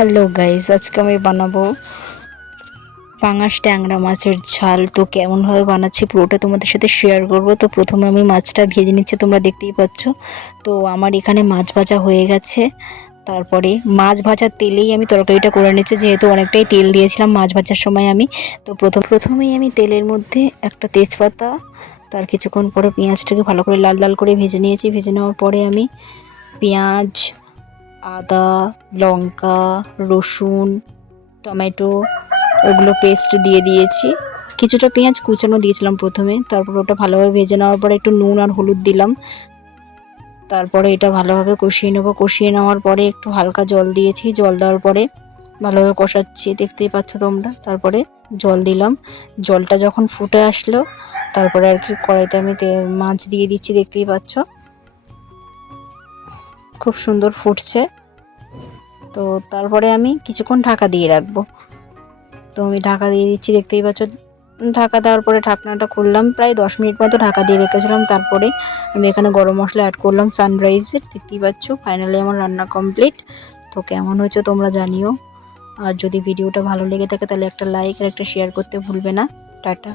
Hello guys আজকে আমি বানাবো পাঙাশ ট্যাংরা মাছের ঝাল। তো কেমনভাবে বানাচ্ছি পুরোটা তোমাদের সাথে শেয়ার করব। তো প্রথমে আমি মাছটা ভেজে নিচ্ছি, তোমরা দেখতেই পাচ্ছ। তো আমার এখানে মাছ ভাজা হয়ে গেছে। তারপরে মাছ ভাজার তেলেই আমি তরকারিটা করে নিচ্ছি, যেহেতু অনেকটাই তেল দিয়েছিলাম মাছ ভাজার সময় আমি। তো প্রথম প্রথমেই আমি তেলের মধ্যে একটা তেজপাতা, তার কিছুক্ষণ পরে পেঁয়াজটাকে ভালো করে লাল লাল করে ভেজে নিয়েছি। ভেজে নেওয়ার পরে আমি পেঁয়াজ আদা, লঙ্কা, রসুন, টমেটো, ওগুলো পেস্ট দিয়ে দিয়েছি। কিছুটা পেঁয়াজ কুচানো দিয়েছিলাম প্রথমে, তারপর ওটা ভালোভাবে ভেজে নেওয়ার পরে একটু নুন আর হলুদ দিলাম। তারপরে এটা ভালোভাবে কষিয়ে নেব। কষিয়ে নেওয়ার পরে একটু হালকা জল দিয়েছি। জল দেওয়ার পরে ভালোভাবে কষাচ্ছি, দেখতেই পাচ্ছ তোমরা। তারপরে জল দিলাম। জলটা যখন ফুটে আসলো, তারপরে আর কি কড়াইতে আমি মাছ দিয়ে দিচ্ছি, দেখতেই পাচ্ছ। খুব সুন্দর ফুটছে। তো তারপরে আমি কিছুক্ষণ ঢাকা দিয়ে রাখব। তো আমি ঢাকা দিয়ে দিচ্ছি, দেখতেই পাচ্ছ। ঢাকা দেওয়ার পরে ঢাকনাটা খুললাম। প্রায় দশ মিনিট মতো ঢাকা দিয়ে রেখেছিলাম। তারপরে আমি এখানে গরম মশলা অ্যাড করলাম সানরাইজের দেখতেই পাচ্ছ ফাইনালি আমার রান্না কমপ্লিট তো কেমন হয়েছে তোমরা জানিও। আর যদি ভিডিওটা ভালো লেগে থাকে তাহলে একটা লাইক আর একটা শেয়ার করতে ভুলবে না। টাটা।